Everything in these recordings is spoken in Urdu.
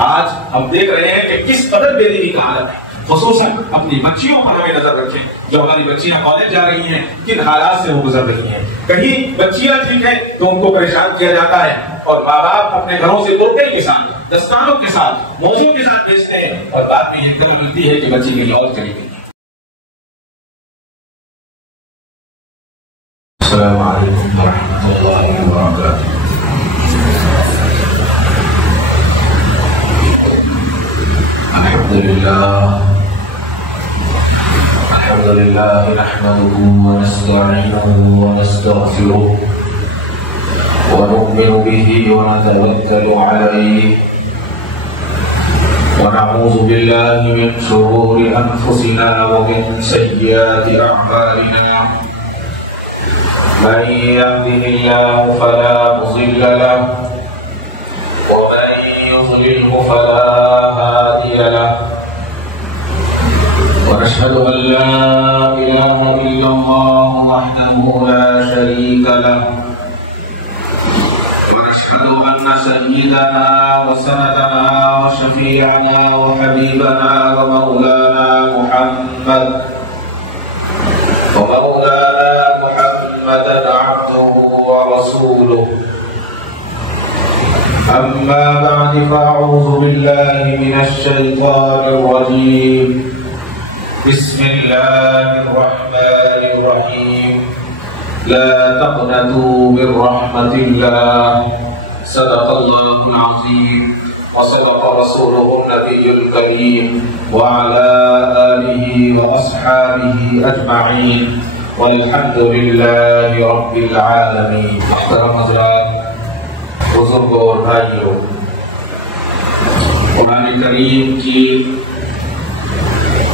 آج ہم دیکھ رہے ہیں کہ کس قدر بے دینی کا حالت ہے، خصوصاً اپنی بچیوں پر ہمیں نظر رکھیں. جو ہماری بچیاں کالج جا رہی ہیں کن حالات سے وہ گزر رہی ہیں. کہیں بچیاں ٹھیک ہیں تو ان کو پریشان کیا جاتا ہے اور ماں باپ اپنے گھروں سے برقعے کے ساتھ، دستانوں کے ساتھ، موزوں کے ساتھ بیچتے ہیں اور بعد میں یہ خبر ملتی ہے کہ بچی کہیں اور چلی گئی. السلام علیکم ورحمۃ اللہ وبرکاتہ. الحمد لله نحمده ونستعينه ونستغفره ونؤمن به ونتوكل عليه ونعوذ بالله من شرور أنفسنا ومن سيئات أعمالنا. من يهده الله فلا مضل له ومن يضلله فلا هادي له. ونشهد أن لا إله إلا الله وحده لا شريك له. ونشهد أن سيدنا وسندنا وشفيعنا وحبيبنا ومولانا محمدا عبده ورسوله. أما بعد فأعوذ بالله من الشيطان الرجيم. بسم الله الرحمن الرحيم. لا تقنطوا من رحمة الله. صدق الله العظيم وصدق رسوله النبي الكريم وعلى آله وأصحابه أجمعين والحمد لله رب العالمين. محترم حضرات، بزرگوں اور بھائیوں، قرآن کریم کی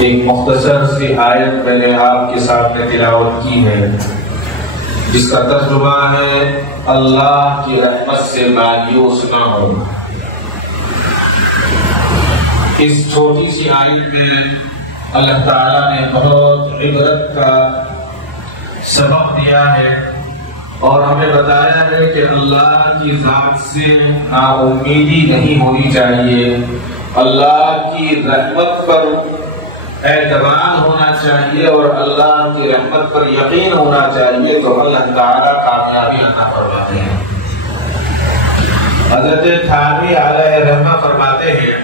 ایک مختصر سی آیت میں نے آپ کے سامنے تلاوت کی ہے جس کا ترجمہ ہے اللہ کی رحمت سے مایوس نہ ہونا. اس چھوٹی سی آیت میں اللہ تعالیٰ نے بہت عبرت کا سبق دیا ہے اور ہمیں بتایا ہے کہ اللہ کی ذات سے نا امیدی نہیں ہونی چاہیے، اللہ کی رحمت پر اعتماد ہونا چاہیے اور اللہ کی رحمت پر یقین ہونا چاہیے. تو اللہ تعالیٰ کامیابی عطا فرماتے ہیں. حضرت تھانوی علیہ رحمہ فرماتے ہیں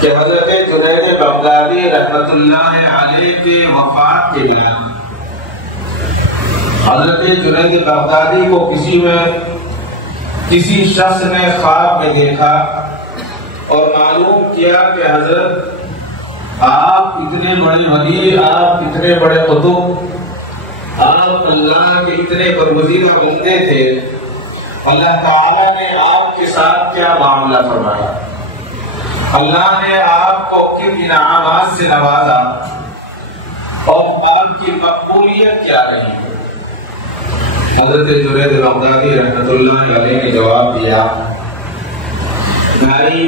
کہ حضرت جنید بغدادی رحمت اللہ علیہ کے وفات کے بعد حضرت جنید بغدادی کو کسی شخص نے خواب میں دیکھا اور معلوم کیا کہ حضرت آپ اتنے بڑے ولی، آپ اتنے بڑے قطب، آپ اللہ کے اتنے برگزیدہ بندے تھے، اللہ تعالیٰ نے آپ کے ساتھ کیا معاملہ فرمایا، اللہ نے آپ کو کن انعامات سے نوازا اور آپ کی مقبولیت کیا رہی. حضرت جنید بغدادی رحمت اللہ علیہ نے جواب دیا، بھائی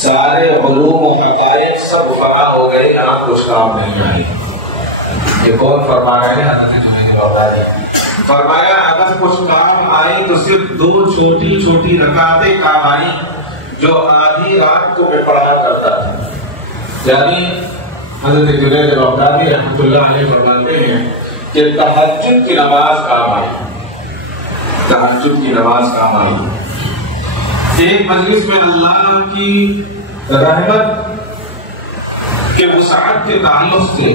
سارے علوم و حقائق سب فنا ہو گئے، یہاں کچھ کام نہیں آئے. یہ کون فرما رہے ہیں؟ حضرت جنید بغدادی فرمایا اگر کچھ کام آئی تو صرف 2 چھوٹی چھوٹی رکعتیں کام آئی جو آدھی رات کو میں پڑھا کرتا تھا. یعنی حضرت جنید بغدادی رحمت اللہ علیہ فرماتے ہیں کہ تہجد کی نماز کام آئی، تہجد کی نماز کام آئی. ایک مجلس میں اللہ کی رحمت کے وسعت کے تعلق سے،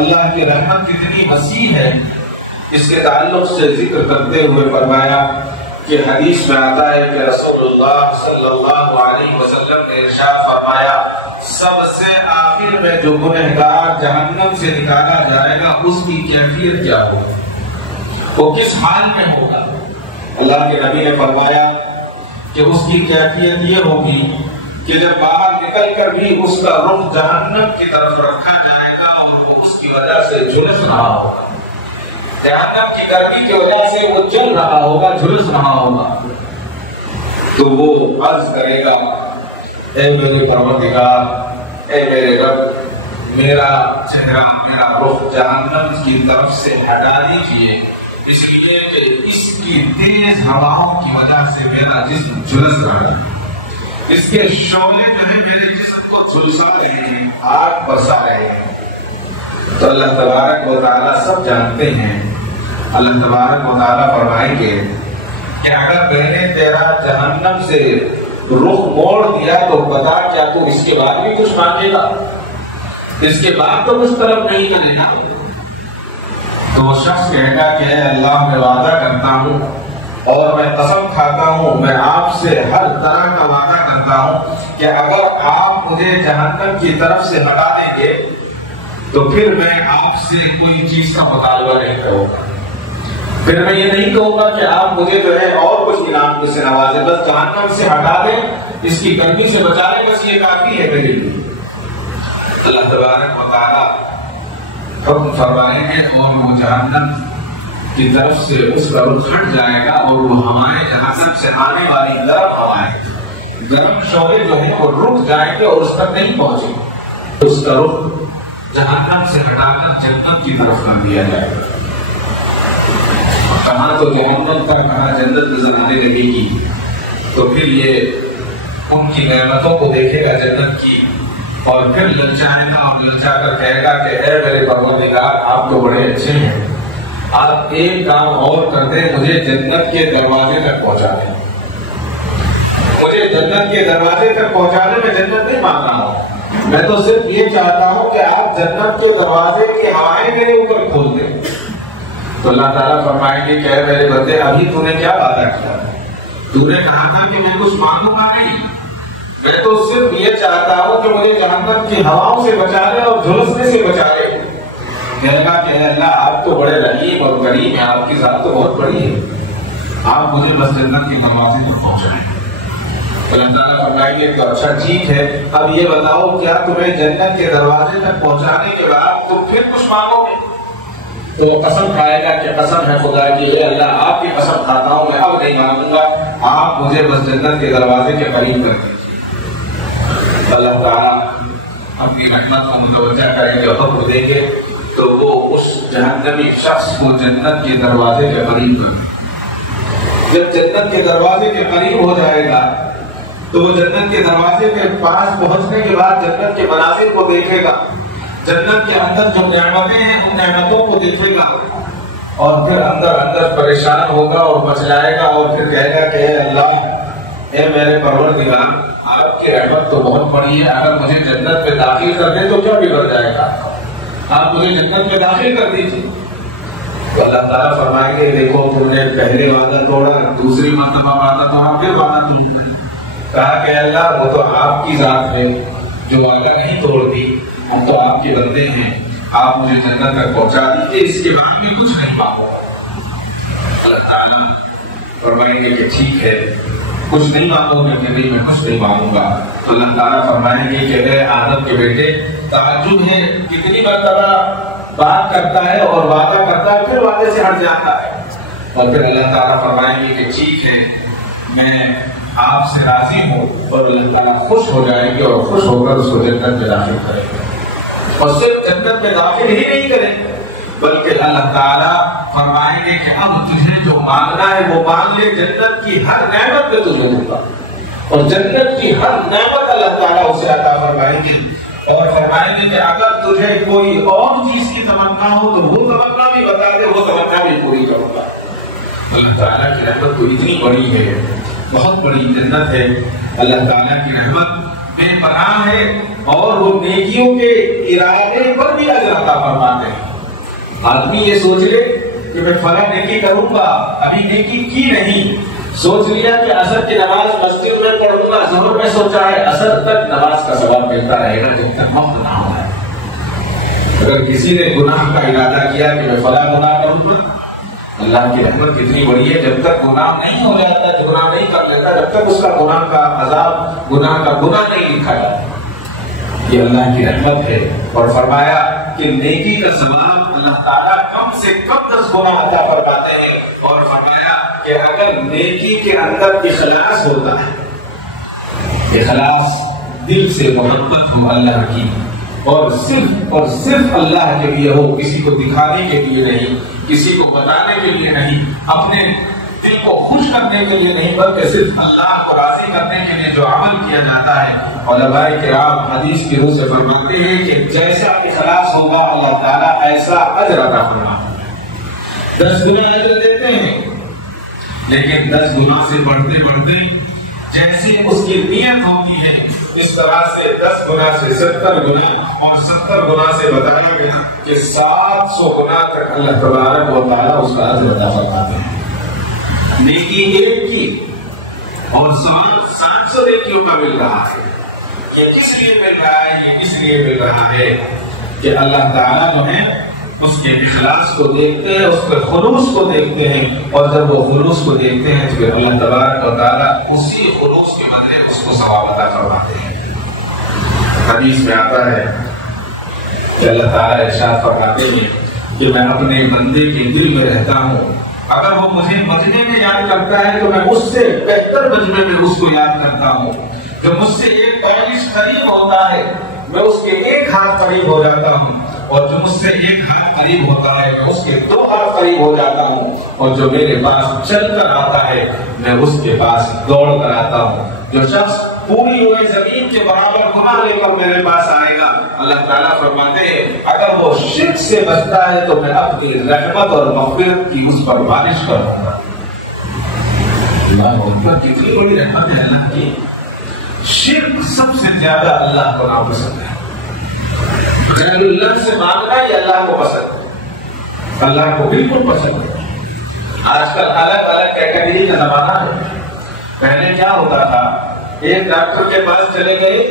اللہ کی رحمت کتنی وسیع ہے اس کے تعلق سے ذکر کرتے ہوئے فرمایا کہ حدیث میں آتا ہے کہ رسول اللہ صلی اللہ علیہ وسلم نے ارشاد فرمایا سب سے آخر میں جو گنہگار جہنم سے نکالا جائے گا اس کی کیفیت کیا ہوگی، وہ کس حال میں ہوگا. اللہ کے نبی نے فرمایا کہ اس کی کیفیت یہ ہوگی کہ جب باہر نکل کر بھی اس کا رخ جہنم کی طرف رکھا جائے گا اور وہ اس کی وجہ سے جھلس رہا ہوگا، جہنم کی گرمی کی وجہ سے وہ جل رہا ہوگا، جھلس رہا ہوگا. تو وہ عرض کرے گا اے میرے پروردگار، اے میرے رب، میرا چہرہ، میرا رخ جہنم کی طرف سے ہٹا دیجیے، اس لیے کہ اس کی تیز ہواؤں کی وجہ سے میرا جسم جھلس رہا ہے. اس کے شعلے جو ہے میرے جسم کو جھلسا رہے ہیں، آگ برسا رہے ہیں۔ تو اللہ تبارک و تعالیٰ سب جانتے ہیں۔ اللہ تبارک و تعالیٰ فرمائیں گے کہ اگر میں نے تیرا جہنم سے رخ موڑ دیا تو بتا کیا تو اس کے بعد بھی کچھ مانگے گا؟ اس کے بعد تو کچھ طلب نہیں کرے گا؟ تو وہ شخص کہے گا کہ اے اللہ میں وعدہ کرتا ہوں اور میں قسم کھاتا ہوں، میں آپ سے ہر طرح کا وعدہ کرتا ہوں کہ اگر آپ مجھے جہنم کی طرف سے ہٹا دیں گے تو پھر میں آپ سے کوئی چیز کا مطالبہ نہیں کروں گا، پھر میں یہ نہیں کہوں گا کہ آپ مجھے جو ہے اور کچھ انعام سے نوازیں، بس جہنم سے ہٹا دیں، اس کی گرمی سے بچا لیں، بس یہ کافی ہے میرے لیے۔ اللہ تبارک و تعالیٰ حکم فرمائیں گے اور وہ جہنم کی طرف سے اس کا رخ ہٹ جائے گا اور وہ ہمارے جہنم سے آنے والی گرم ہوائیں، گرم شعلے جو ہیں وہ رک جائیں گے اور اس تک نہیں پہنچیں گے، اس کا رخ جہنم سے ہٹا کر جنت کی طرف کر دیا جائے گا۔ کہاں تو جہنم کا، کہاں جنت نظر آنے لگے گی، تو پھر یہ ان کی نعمتوں کو دیکھے گا جنت کی، اور پھر للچائے گا اور للچا کر کہے گا کہ اے میرے پروردگار آپ تو بڑے اچھے ہیں، آپ ایک کام اور کر دیں، مجھے جنت کے دروازے تک پہنچا دیں، مجھے جنت کے دروازے تک پہنچانے میں جنت نہیں مانگ رہا ہوں، میں تو صرف یہ چاہتا ہوں کہ آپ جنت کے دروازے کی ہوائیں میرے اوپر کھول دیں۔ تو اللہ تعالیٰ فرمائیں گے کہ اے میرے بندے ابھی تو نے کیا وعدہ کیا؟ تو نے کہا تھا کہ میں کچھ مانگوں گا نہیں، میں تو صرف یہ چاہتا ہوں کہ مجھے جہنم کی ہواؤں سے بچا لے اور جھلسنے سے بچا لے۔ کہے گا کہ اے اللہ آپ تو بڑے رحیم اور کریم ہیں، آپ کی ذات تو بہت بڑی ہے، آپ مجھے بس جنت کے دروازے پر پہنچائیں۔ اللہ تعالیٰ فرمائیں گے کہ اچھا ٹھیک ہے، اب یہ بتاؤ کیا تمہیں جنت کے دروازے تک پہنچانے کے بعد تم پھر کچھ مانگو گے؟ تو قسم کھائے گا کہ قسم ہے خدا کی، اے اللہ آپ کی قسم کھاتا ہوں میں اب نہیں مانگوں گا، آپ مجھے بس جنت کے دروازے کے قریب کر دیجیے۔ اللہ تعالیٰ اپنی رحمت کا متوجہ کریں گے، حکم دیں گے تو وہ اس جہنمی شخص کو جنت کے دروازے کے قریب کر دیں گے۔ جب جنت کے دروازے کے قریب ہو جائے گا تو وہ جنت کے دروازے کے پاس پہنچنے کے بعد جنت کے مناظر کو دیکھے گا، جنت کے اندر جو نعمتیں ہیں ان نعمتوں کو دیکھے گا، اور پھر اندر اندر پریشان ہوگا اور بچلائے گا اور پھر کہے گا کہ اے اللہ، اے میرے پروردگار آپ کی رحمت تو بہت بڑی ہے، اگر مجھے جنت میں داخل کر دیں تو کیا بگڑ جائے گا، آپ مجھے جنت میں داخل کر دیجیے۔ تو اللہ تعالیٰ فرمائیں گے دیکھو تم نے پہلے وعدہ توڑا، دوسری مرتبہ وعدہ توڑا، پھر وعدہ توڑا۔ کہا کہ اللہ وہ تو آپ کی ذات ہے جو وعدہ نہیں توڑتی، ہم تو آپ کے بندے ہیں، آپ مجھے جنت تک پہنچا دیجیے، اس کے بعد بھی کچھ نہیں مانگو۔ اللہ تعالیٰ فرمائیں گے کہ ٹھیک ہے، کچھ نہیں مانگو گے کہ نہیں میں کچھ نہیں مانگوں گا۔ تو اللہ تعالیٰ فرمائیں گے کہ اے آدم کے بیٹے تعجب ہے کتنی مرتبہ بات کرتا ہے اور وعدہ کرتا ہے پھر وعدے سے ہٹ جاتا ہے، اور پھر اللہ تعالیٰ فرمائیں گے کہ ٹھیک ہے میں آپ سے راضی ہوں، اور اللہ تعالیٰ خوش ہو جائیں گے اور خوش ہو کر اس کو جنت میں داخل کریں گے، اور صرف جنت میں داخل ہی نہیں کریں بلکہ اللہ تعالیٰ فرمائیں گے کہ اب تجھے جو مانگنا ہے وہ مانگ لے، جنت کی ہر نعمت میں تجھے دوں گا، اور جنت کی ہر نعمت اللہ تعالیٰ اسے عطا فرمائیں گے، اور فرمائیں گے کہ اگر تجھے کوئی اور چیز کی تمنا ہو تو وہ تمنا بھی بتا دے، وہ تمنا بھی پوری کروں گا۔ اللہ تعالیٰ کی رحمت تو اتنی بڑی ہے، بہت بڑی جنت ہے، اللہ تعالیٰ کی رحمت بے پناہ ہے، اور وہ نیکیوں کے ارادے پر بھی اجر عطا فرماتے ہیں۔ آدمی یہ سوچ لے کہ میں فلاں نیکی کروں گا، ابھی نیکی کی نہیں، سوچ لیا کہ عصر کی نماز مسجد میں پڑھوں گا، ظہر میں سوچا ہے عصر تک نماز کا ثواب ملتا رہے گا جب تک وقت نہ ہو جائے۔ اگر کسی نے گناہ کا ارادہ کیا کہ میں فلاں گناہ کروں گا، اللہ کی رحمت کتنی بڑی ہے، جب تک گناہ نہیں ہو جاتا، گناہ نہیں کر لیتا، جب تک اس کا گناہ کا عذاب، گناہ کا گناہ نہیں لکھا جاتا۔ یہ اللہ کی رحمت ہے، اور فرمایا کہ نیکی کا ثواب اللہ تعالیٰ کم سے کم 10 گنا عطا فرماتے ہیں، اور فرمایا کہ اگر نیکی کے اندر اخلاص ہوتا ہے، اخلاص دل سے محبت ہو اللہ کی، اور صرف اللہ کے لیے ہو، کسی کو دکھانے کے لیے نہیں، کسی کو بتانے کے لیے نہیں، اپنے دل کو خوش کرنے کے لیے نہیں بلکہ صرف اللہ کو راضی کرنے کے لیے جو عمل کیا جاتا ہے. علماء کرام حدیث کی روح سے فرماتے ہیں کہ جیسا اخلاص ہوگا اللہ تعالیٰ ایسا اجر عطا فرماتا ہے. 10 گنا اجر دیتے ہیں لیکن 10 گنا سے بڑھتے بڑھتے جیسے اس کی نیت ہوتی ہے اس طرح سے 10 گنا سے 70 گنا اور 70 گنا سے بتایا گیا کہ 700 گنا تک اللہ تبارک و تعالیٰ اس کا اجر عطا فرماتے ہیں. نیکی ایک کی اور 700 نیکیوں کا مل رہا ہے. یہ کس لیے مل رہا ہے؟ یہ اس لیے مل رہا ہے کہ اللہ تعالیٰ جو ہے اس کے اخلاص کو دیکھتے ہیں، اس کے خلوص کو دیکھتے ہیں، اور جب وہ خلوص کو دیکھتے ہیں تو پھر اللہ تبارک و تعالیٰ اسی خلوص کے بدلے اس کو ثواب عطا فرماتے ہیں. حدیث میں آتا ہے کہ اللہ تعالیٰ ارشاد فرماتے ہیں کہ میں اپنے بندے کے دل میں رہتا ہوں، اگر وہ مجھے مجمع میں یاد کرتا ہے تو میں اس سے بہتر مجمع میں اس کو یاد کرتا ہوں. جو مجھ سے ایک پالش قریب ہوتا ہے میں اس کے 1 ہاتھ قریب ہو جاتا ہوں، اور جو مجھ سے 1 ہاتھ قریب ہوتا ہے میں اس کے 2 ہاتھ قریب ہو جاتا ہوں، اور جو میرے پاس چل کر آتا ہے میں اس کے پاس دوڑ کر آتا ہوں. جو شخص پوری ہوئی زمین کے برابر گناہ لے کر میرے پاس آئے گا، اللہ تعالیٰ فرماتے ہیں اگر وہ شرک سے بچتا ہے تو میں اپنی رحمت اور مغفرت کی اس پر بارش کروں گا. اللہ اکبر، کتنی بڑی رحمت ہے اللہ کی. شرک سب سے زیادہ اللہ کو ناپسند ہے. غیر اللہ سے مانگنا یہ اللہ کو پسند ہے، اللہ کو بالکل پسند ہے. آج کل الگ الگ کیٹیگری کا زمانہ ہے. پہلے کیا ہوتا تھا، ایک ڈاکٹر کے پاس چلے گئے،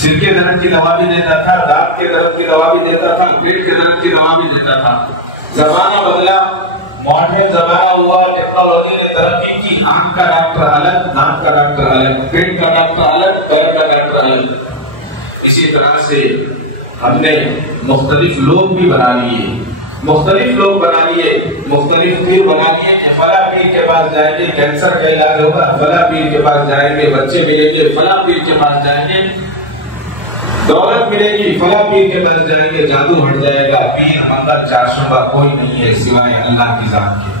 سر کے درد کی دوا بھی دیتا تھا، دانت کے درد کی دوا بھی دیتا تھا، پیٹ کے درد کی دوا بھی دیتا تھا. زمانہ بدلا، ماڈرن زمانہ ہوا، ٹیکنالوجی نے ترقی کی. آنکھ کا ڈاکٹر الگ، دانت کا ڈاکٹر الگ، پیٹ کا ڈاکٹر الگ، پیر کا ڈاکٹر الگ. اسی طرح سے ہم نے مختلف لوگ بھی بنا لیے، مختلف پیر بنا لیے کہ فلاں پیر کے پاس جائیں گے کینسر کا علاج ہوگا، فلاں پیر کے پاس جائیں گے بچے ملیں گے، فلاں پیر کے پاس جائیں گے دولت ملے گی، فلاں پیر کے پاس جائیں گے جادو ہٹ جائے گا. پیر منگل چارشنبہ کوئی نہیں ہے سوائے اللہ کی ذات کے.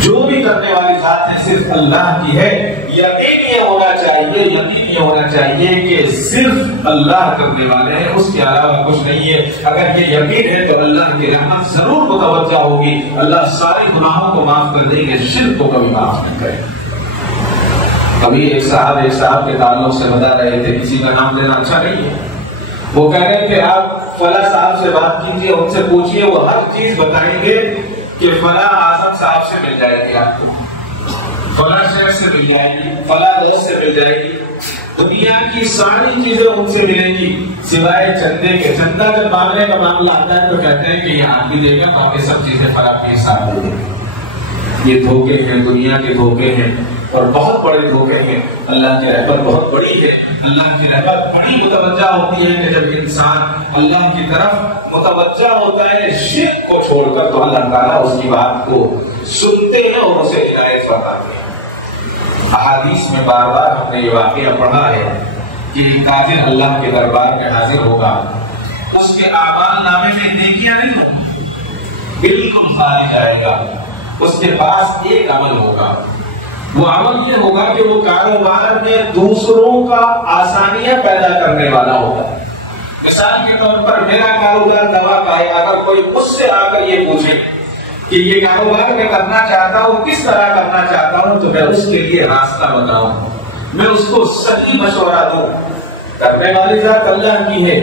جو بھی کرنے والی ذات ہے صرف اللہ کی ہے. یقین یہ ہونا چاہیے کہ صرف اللہ کرنے والے ہیں، اس کے علاوہ کچھ نہیں ہے. اگر یہ یقین ہے تو اللہ کی رحمت ضرور متوجہ ہوگی. اللہ سارے گناہوں کو معاف کر دیں گے، شرک کو کبھی معاف نہیں کرے. ابھی ایک صاحب کے تعلق سے بتا رہے تھے، کسی کا نام لینا اچھا نہیں ہے. وہ کہہ رہے ہیں کہ آپ فلاں صاحب سے بات کیجیے، ان سے پوچھیے، وہ ہر چیز بتائیں گے کہ فلاں اعظم صاحب سے مل جائے گی، آپ کو فلاں شیخ سے مل جائے گی، فلاں دوست سے مل جائے گی. دنیا کی ساری چیزیں ان سے ملیں گی سوائے چندے کے. چندہ جب مانگنے کا معاملہ آتا ہے تو کہتے ہیں کہ یہ آپ بھی دے گا، باقی سب چیزیں فلاں پیر صاحب دے گا. یہ دھوکے ہیں، دنیا کے دھوکے ہیں، اور بہت بڑے دھوکے ہیں. اللہ کی رحمت بہت بڑی ہے. اللہ کی رحمت بڑی متوجہ ہوتی ہے کہ جب انسان اللہ کی طرف متوجہ ہوتا ہے شرک کو چھوڑ کر، تو اللہ تعالیٰ اس کی بات کو سنتے ہیں اور اسے ہدایت فرماتے ہیں. احادیث میں بار بار ہم نے یہ واقعہ پڑھا ہے کہ کافر اللہ کے دربار میں حاضر ہوگا، اس کے اعمال نامے میں نیکیاں نہیں ہوں، بالکل خالی جائے گا. اس کے پاس ایک عمل ہوگا، وہ عمل یہ ہوگا کہ وہ کاروبار میں دوسروں کا آسانیاں پیدا کرنے والا ہوگا. مثال کے طور پر میرا کاروبار دوا کا ہے، اگر کوئی مجھ سے آ کر یہ پوچھے کہ یہ کاروبار میں کرنا چاہتا ہوں، کس طرح کرنا چاہتا ہوں، تو میں اس کے لیے راستہ بتاؤں، میں اس کو صحیح مشورہ دوں. کرنے والی ذات اللہ کی ہے،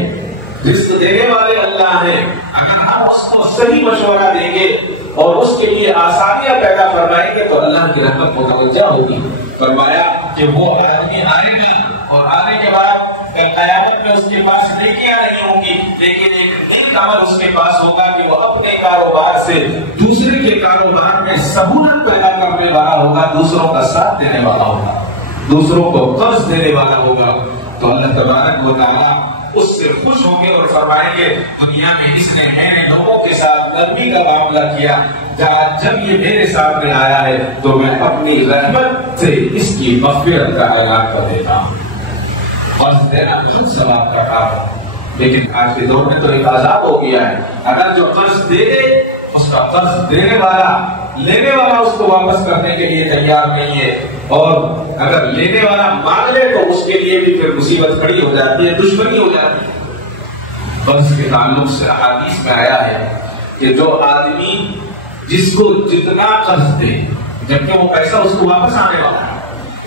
رزق دینے والے اللہ ہیں. اگر ہم اس کو صحیح مشورہ دیں گے اور اس کے لیے آسانیاں پیدا فرمائیں گے تو اللہ کی رحمت متوجہ ہوگی. فرمایا کہ وہ آدمی آئے گا اور آنے کے بعد قیامت میں اس کے پاس نیکیاں نہیں ہوں گی، لیکن ایک نیک عمل اس کے پاس ہوگا کہ وہ اپنے کاروبار سے دوسرے کے کاروبار میں سہولت پیدا کرنے والا ہوگا، دوسروں کا ساتھ دینے والا ہوگا، دوسروں کو قرض دینے والا ہوگا. تو اللہ تبارک و تعالیٰ اس سے خوش ہوں گے اور فرمائیں گے دنیا میں اس نے میرے لوگوں کے ساتھ نرمی کا معاملہ کیا، جب یہ میرے سامنے آیا ہے تو میں اپنی رحمت سے اس کی مغفرت کا اعلان کر دیتا ہوں. قرض دینا بہت ثواب کا کام ہے، لیکن آج کے دور میں تو ایک عذاب ہو گیا ہے. اگر جو قرض دے دے اس کا قرض دینے والا لینے والا اس کو واپس کرنے کے لیے تیار نہیں ہے، اور اگر لینے والا مان لے تو اس کے لیے بھی پھر مصیبت کھڑی ہو جاتی ہے، دشمنی ہو جاتی ہے۔ قرض کے تعلق سے احادیث میں آیا ہے کہ جو آدمی جس کو جتنا قرض دے جبکہ وہ پیسہ اس کو واپس آنے والا ہے،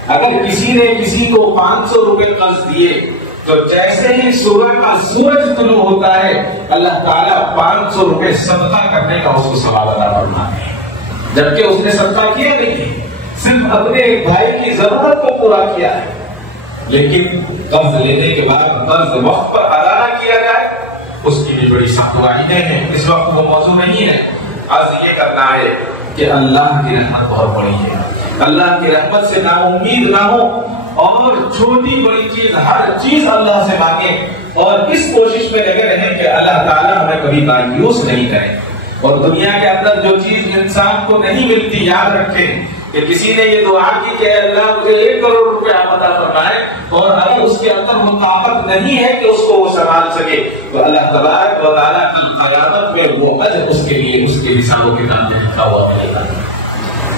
اگر کسی نے کسی کو 500 روپے قرض دیے تو جیسے ہی صبح کا سورج طلوع ہوتا ہے اللہ تعالیٰ 500 روپے صدقہ کرنے کا اس کو ثواب عطا فرماتے ہیں، جبکہ اس نے صدقہ کیا نہیں، صرف اپنے ایک بھائی کی ضرورت کو پورا کیا ہے۔ لیکن قرض لینے کے بعد قرض وقت پر ادا نہ کیا جائے اس کی بھی بڑی سخت وعیدیں ہیں، اس وقت وہ موضوع نہیں ہے۔ عرض یہ کرنا ہے کہ اللہ کی رحمت بہت بڑی ہے، اللہ کی رحمت سے نا امید نہ ہو، اور چھوٹی بڑی چیز ہر چیز اللہ سے مانگے، اور اس کوشش میں لگے رہیں کہ اللہ تعالیٰ ہمیں کبھی مایوس نہیں کرے۔ اور دنیا کے اندر جو چیز انسان کو نہیں ملتی، یاد رکھیں کہ کسی نے یہ دعا کی کہ اللہ مجھے 1 کروڑ روپے عطا فرمائے، اور اگر اس کے اندر وہ طاقت نہیں ہے کہ اس کو وہ سنبھال سکے تو اللہ تبارک و تعالیٰ کی قیامت میں وہ اجر اس کے لیے اس کے حساب و کتاب میں لکھا ہوا ملے گا۔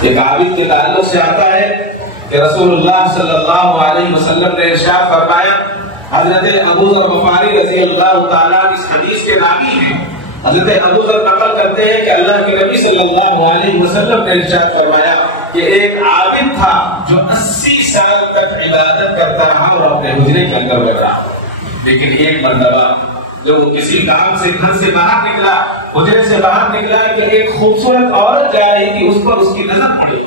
ایک عابد کے تعلق سے آتا ہے کہ رسول اللہ صلی اللہ علیہ وسلم نے ارشاد فرمایا، حضرت ابو ذر غفاری رضی اللہ تعالیٰ اس حدیث کے راوی ہیں، حضرت ابو ذر نقل کرتے ہیں کہ اللہ کے نبی صلی اللہ علیہ وسلم نے ارشاد فرمایا کہ ایک عابد تھا جو 80 سال تک عبادت کرتا رہا اور اپنے حجرے کے اندر بیٹھا، لیکن ایک مرتبہ جب وہ کسی کام سے گھر سے باہر نکلا، حجرے سے باہر نکلا کہ ایک خوبصورت عورت جا رہی تھی، اس پر اس کی نظر پڑی،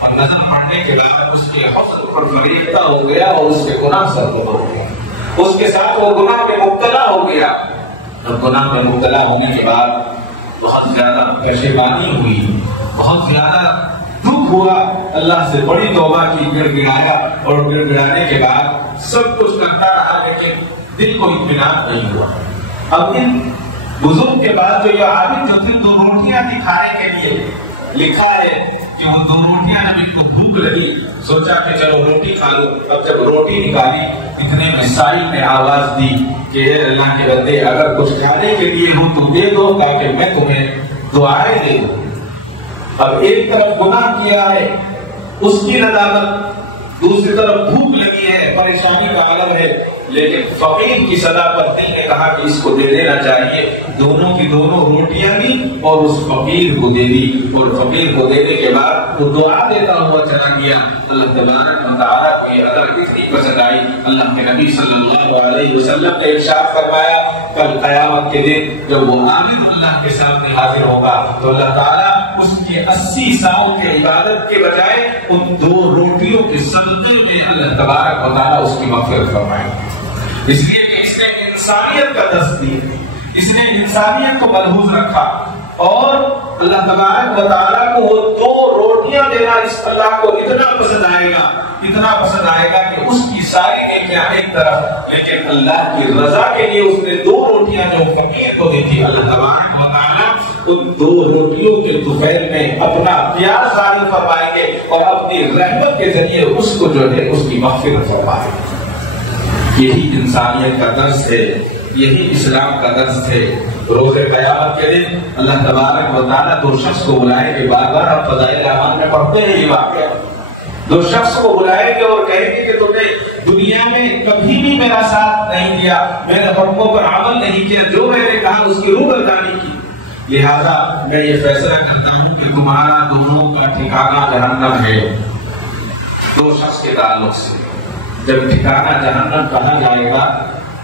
اور نظر پڑنے کے بعد اس کے حسن پر فریفتہ ہو گیا اور اس کے گناہ سرزد ہو گیا، اس کے ساتھ وہ گناہ میں مبتلا ہو گیا، اور گناہ میں مبتلا ہونے کے بعد بہت زیادہ پشیمانی ہوئی، بہت زیادہ دکھ ہوا، اللہ سے بڑی توبہ کی، گڑ گڑایا، اور گڑ گڑانے کے بعد سب کچھ کرتا رہا لیکن دل کو اطمینان نہیں ہوا۔ اب ان بزرگ کے بعد جو یہ عابد جو تھے 2 روٹیاں تھی کھانے کے لیے، لکھا ہے کہ وہ 2 روٹیاں جب ان کو بھوک لگی سوچا کہ چلو روٹی کھا لو، اب جب روٹی نکالی اتنے میں سائل نے آواز دی کہ اے اللہ کے بندے اگر کچھ کھانے کے لیے ہو تو دے دو تاکہ میں تمہیں دعائیں دے دوں۔ اب ایک طرف گناہ کیا ہے اس کی ندامت، دوسری طرف بھوک لگی ہے، پریشانی کا عالم ہے، لیکن فقیر کی صدا پر دل نے کہا کہ اس کو دے دینا چاہیے، دونوں کی دونوں روٹیاں دی اور اس فقیر کو دے دی، اور فقیر کو دینے کے بعد وہ دعا دیتا ہوا چلا گیا۔ اللہ تبارک و تعالیٰ کو یہ اگر اتنی پسند آئی، اللہ کے نبی صلی اللہ علیہ وسلم نے ارشاد فرمایا کل قیامت کے دن جب وہ عابد اللہ کے سامنے حاضر ہوگا تو اللہ تعالیٰ اس کے 80 سال کی عبادت کے بجائے ان 2 روٹیوں کے صدقے میں اللہ تبارک و تعالیٰ اس کی مغفرت فرمائے، اس لیے کہ اس نے انسانیت کا درس دیا، اس نے انسانیت کو ملحوظ رکھا، اور اللہ تبارک و تعالیٰ کو وہ 2 روٹیاں دینا اس اللہ کو اتنا پسند آئے گا، اتنا پسند آئے گا کہ اس کی ساری نیکیاں ایک طرف، لیکن اللہ کی رضا کے لیے اس نے 2 روٹیاں جو فقیر کو دی تھی، اللہ تبارک و تعالیٰ ان 2 روٹیوں کے دوپہر میں اپنا پیار ظاہر فرمائیں گے اور اپنی رحمت کے ذریعے اس کو جو ہے اس کی مغفرت فرمائیں گے۔ یہی انسانیت کا درس ہے، یہی اسلام کا درس ہے۔ روز قیامت کے دن اللہ تبارک و تعالیٰ 2 شخص کو بلائیں گے، بار بار ہم فضائل اعمال میں پڑھتے ہیں یہ واقعہ، 2 شخص کو بلائیں گے اور کہیں گے کہ تم نے دنیا میں کبھی بھی میرا ساتھ نہیں دیا، میرے حکموں پر عمل نہیں کیا، جو میں نے کہا اس کی روبرداری کی، لہذا میں یہ فیصلہ کرتا ہوں کہ تمہارا دونوں کا ٹھکانہ جہنم ہے۔ 2 شخص کے تعلق سے جب ٹھکانہ جہنم کہا جائے گا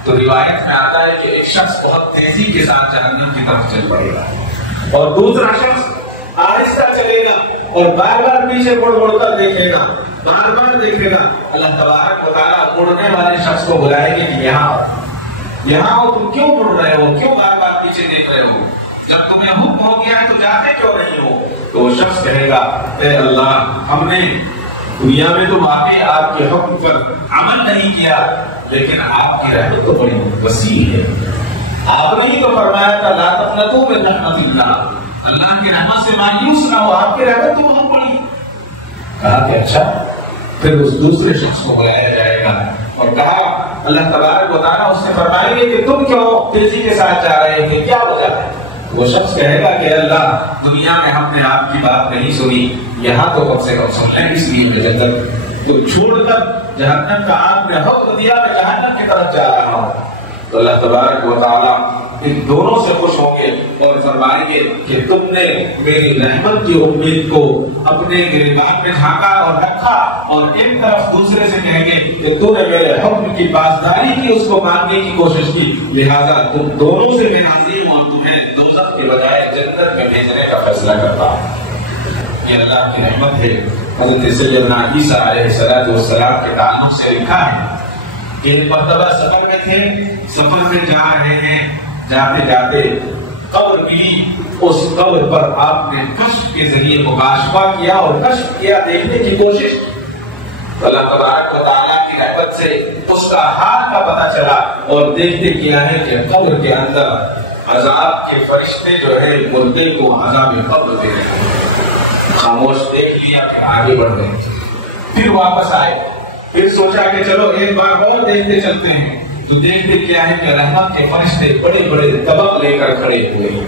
تو روایت میں آتا ہے کہ ایک شخص بہت تیزی کے ساتھ جہنم کی طرف چل پڑے گا، اور دوسرا شخص آہستہ چلے گا اور بار بار پیچھے مڑ مڑ کر دیکھے گا، بار بار دیکھے گا۔ اللہ تبارک و تعالیٰ مڑنے والے شخص کو بلائے گے کہ یہاں ہو، تم کیوں مڑ رہے ہو، کیوں بار بار پیچھے دیکھ رہے ہو، جب تمہیں حکم ہو گیا تو جاتے کیوں نہیں ہو؟ تو وہ شخص کہے گا اے اللہ ہم نے دنیا میں تو واقعی آپ کے حکم پر عمل نہیں کیا، لیکن آپ کی رحمت تو بڑی وسیع ہے، آپ نے ہی تو فرمایا تھا لا تقنطوا من رحمت اللہ، اللہ کی رحمت سے مایوس نہ ہو، آپ کی رحمت تو بہت بڑی۔ کہا کہ اچھا، پھر اس دوسرے شخص کو بلایا جائے گا اور کہا اللہ تبارک و تعالیٰ اس سے فرمائیں گے کہ تم کیوں تیزی کے ساتھ جا رہے ہیں، کیا وجہ ہے؟ وہ شخص کہے گا کہ اللہ دنیا میں ہم نے آپ کی بات نہیں سنی، یہاں تو کم سے کم سن لیں، اس لیے میں جنت کو چھوڑ کر جہنم کا آگ میں حکم دیا میں جہنم کی طرف جا رہا ہوں۔ تو اللہ تبارک و تعالیٰ ان دونوں سے خوش ہوں گے اور فرمائیں گے کہ تم نے میری رحمت کی امید کو اپنے گریبان میں جھانکا اور رکھا، اور ایک طرف دوسرے سے کہیں گے کہ تم نے میرے حکم کی پاسداری کی، اس کو ماننے کی کوشش کی، لہذا تم دونوں سے میں راضی ہوں اور تمہیں دوزخ کے بجائے جنت میں بھیجنے کا فیصلہ کرتا ہوں۔ یہ اللہ کی رحمت ہے۔ حضرت سیدنا عیسیٰ علیہ السلام کے تعلق سے لکھا ہے کہ ایک مرتبہ سفر میں تھے، سفر میں جا رہے ہیں، جاتے جاتے قبر کی، اس قبر پر آپ نے کشف کے ذریعے مکاشفہ کیا اور کشف کیا، دیکھنے کی کوشش کی۔ اللہ تبارک و تعالیٰ کی رحمت سے اس کا حال کا پتہ چلا، اور دیکھتے کیا ہے کہ قبر کے اندر عذاب کے فرشتے جو ہے مردے کو عذاب قبر دے رہے ہیں۔ خاموش دیکھ لیا، پھر آگے بڑھ گئے، پھر واپس آئے، پھر سوچا کہ چلو ایک بار اور دیکھتے چلتے ہیں، تو دیکھتے کیا ہے کہ رحمت کے فرشتے بڑے بڑے طبق لے کر کھڑے ہوئے ہیں،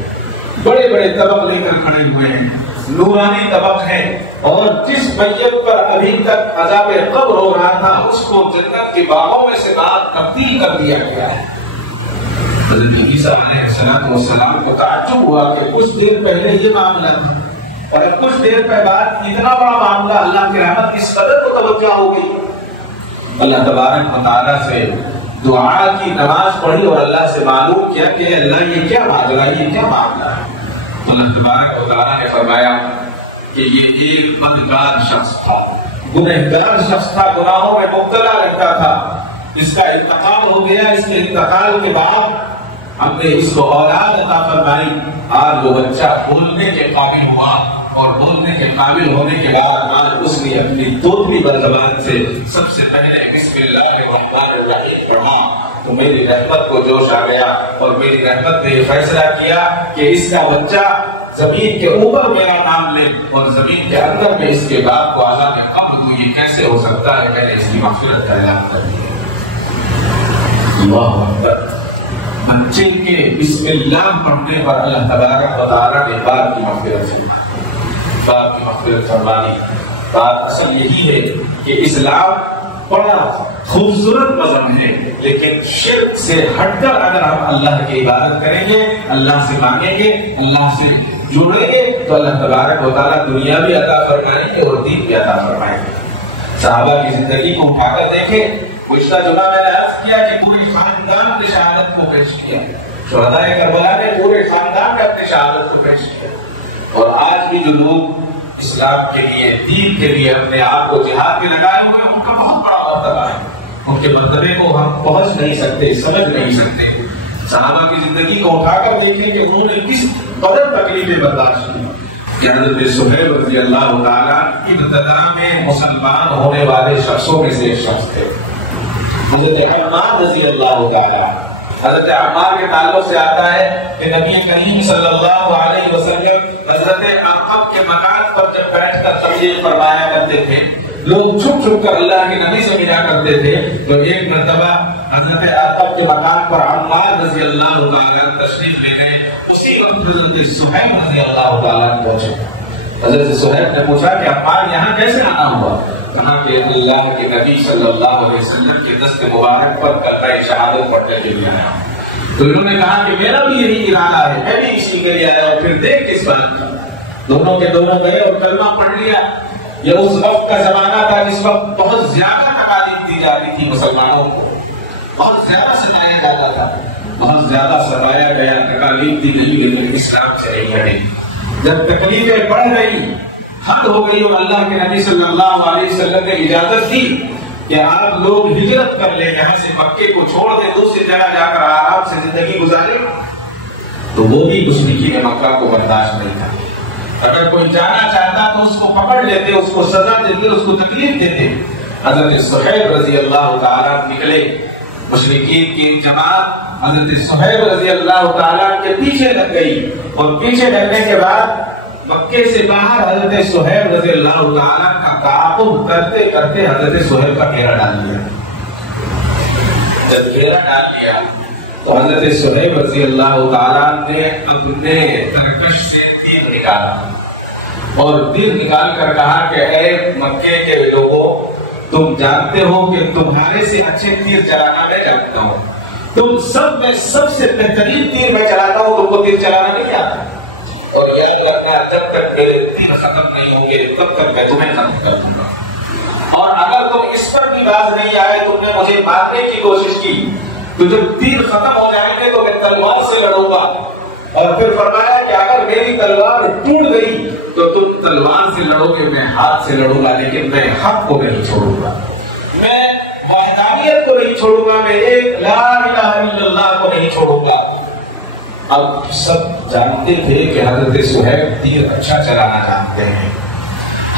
بڑے بڑے طبق لے کر کھڑے ہوئے ہیں، نورانی طبق ہے، اور جس میت پر ابھی تک عذاب قبر ہو رہا تھا اس کو جنت کے باغوں میں سے بعد تبدیل کر دیا گیا ہے۔ حضرت عیسیٰ علیہ السلام کو تعجب ہوا کہ کچھ دیر پہلے یہ معاملہ تھا، اور کچھ دیر پہ بعد اتنا بڑا معاملہ، اللہ کی رحمت کس قدر کو توجہ ہو گئی۔ اللہ تبارک و تعالیٰ سے دعا کی، نماز پڑھی اور اللہ سے معلوم کیا کہ اللہ یہ کیا معاملہ ہے، یہ کیا معاملہ ہے۔ تو اللہ تبارک و تعالیٰ نے فرمایا کہ یہ ایک بدکار شخص تھا، گنہگار شخص تھا، گناہوں میں مبتلا رہتا تھا، اس کا انتقال ہو گیا، اس کے انتقال کے بعد ہم نے اس کو اولاد عطا فرمائی، آج وہ بچہ بولنے کے قابل ہوا، اور بولنے کے قابل ہونے کے بعد آج اس نے اپنی توتلی زبان سے سب سے پہلے بسم اللہ الرحمن الرحیم پڑھا، تو میری رحمت کو جوش آ گیا، اور میری رحمت نے یہ فیصلہ کیا کہ اس کا بچہ زمین کے اوپر میرا نام لے اور زمین کے اندر میں اس کے باپ کو عذاب قبر دوں۔ یہ کیسے ہو سکتا ہے؟ میں نے اس کی مغفرت کا اعلان کر دیا۔ اللہ اکبر۔ بچے کے بسم اللہ پڑھنے پر اللہ تبارک و تعالیٰ نے باپ کی مغفرت فرمائی، باپ کی مغفرت فرمائی۔ بات اصل یہی ہے کہ اسلام بڑا خوبصورت مذہب ہے، لیکن شرک سے ہٹ کر اگر ہم اللہ کی عبادت کریں گے، اللہ سے مانگیں گے، اللہ سے جڑیں گے، تو اللہ تبارک و تعالیٰ دنیا بھی عطا فرمائیں گے اور دین بھی عطا فرمائیں گے۔ صحابہ کی زندگی کو اٹھا کر دیکھیں، گزشتہ جمعہ میں نے عرض کیا کہ پوری خاندان نے شہادت کو پیش کیا، شہداء کربلا نے پورے خاندان نے اپنی شہادت کو پیش کیا، اور آج بھی جو لوگ اسلام کے لیے، دین کے لیے اپنے آپ کو جہاد میں لگائے ہوئے، ان کا بہت بڑا مرتبہ ہے، ان کے مرتبے کو ہم پہنچ نہیں سکتے، سمجھ نہیں سکتے۔ صحابہ کی زندگی کو اٹھا کر دیکھیں کہ انہوں نے کس قدر تکلیفیں برداشت کی۔ حضرت سہیل رضی اللہ تعالیٰ ابتدا میں مسلمان ہونے والے شخصوں میں سے ایک شخص تھے، حضرت عمار رضی اللہ تعالیٰ۔ حضرت عمار کے تعلق سے آتا ہے کہ نبی کریم صلی اللہ علیہ وسلم حضرت عقب کے مکان پر جب بیٹھ کر تبلیغ فرمایا کرتے تھے، لوگ چھپ چھپ کر اللہ کے نبی سے ملا کرتے تھے، تو ایک مرتبہ حضرت عقب کے مکان پر عمار رضی اللہ تعالیٰ تشریف لے گئے، اسی وقت حضرت سہیل رضی اللہ تعالیٰ پہنچے۔ حضرت سہیل نے پوچھا کہ عمار یہاں کیسے آنا ہوا؟ کہا کہ اللہ کے نبی صلی اللہ علیہ وسلم کے دست مبارک پر کلمہ شہادت پڑھنے کے لیے آیا۔ تو انہوں نے کہا کہ میرا بھی یہی ارادہ ہے، میں بھی اسی کے لیے آیا ہوں، پھر دیکھ کس بات کا۔ دونوں کے دونوں گئے اور کلمہ پڑھ لیا۔ یہ اس وقت کا زمانہ تھا جس وقت بہت زیادہ تکالیف دی جاتی تھی مسلمانوں کو، بہت زیادہ ستایا جاتا تھا، بہت زیادہ ستایا گیا، تکالیف دی گئی، لیکن اسلام سے نہیں ہٹے۔ جب تکلیفیں بڑھ گئی، حد ہو گئی، اور اللہ کے نبی صلی اللہ علیہ وسلم نے اجازت دی کہ آپ لوگ ہجرت کر لیں، یہاں سے مکے کو چھوڑ دیں، دوسری جگہ جا کر آرام سے زندگی گزاریں، تو وہ بھی مشرکین مکہ کو برداشت نہیں تھا۔ اگر کوئی جانا چاہتا تو اس کو پکڑ لیتے، اس کو سزا دیتے، اس کو تکلیف دیتے۔ حضرت سہیل رضی اللہ تعالیٰ نکلے، مشرکین کی جماعت حضرت سہیل رضی اللہ تعالیٰ کے پیچھے لگ گئی، اور پیچھے لگنے کے بعد مکے سے باہر حضرت سہیل رضی اللہ تعالیٰ کا تعاقب کرتے کرتے حضرت سہیل کا گھیرا ڈال دیا۔ جب گھیرا ڈال دیا تو حضرت صہیب رضی اللہ تعالیٰ نے اپنے ترکش سے تیر نکالا اور تیر نکال کر کہا کہ اے مکے کے لوگوں، تم جانتے ہو کہ تمہارے سے اچھے تیر چلانا میں جانتا ہوں، تم سب میں سب سے بہترین تیر میں چلاتا ہوں، تم کو تیر چلانا نہیں آتا، اور یاد رکھنا جب تک میرے تیر ختم نہیں ہوں گے تب تک میں تمہیں ختم کر دوں گا، اور اگر تم اس پر بھی باز نہیں آئے، تم نے مجھے مارنے کی کوشش کی، تو جب تیر ختم ہو جائیں گے تو میں تلوار سے لڑوں گا، اور پھر فرمایا کہ اگر میری تلوار ٹوٹ گئی تو تم تلوار سے لڑو گے، میں ہاتھ سے لڑوں گا، لیکن میں حق کو نہیں چھوڑوں گا، میں وحدانیت کو نہیں چھوڑوں گا، میں ایک لا الہ الا اللہ کو نہیں چھوڑوں گا۔ اب سب جانتے تھے کہ حضرت صہیب تیر اچھا چلانا جانتے ہیں،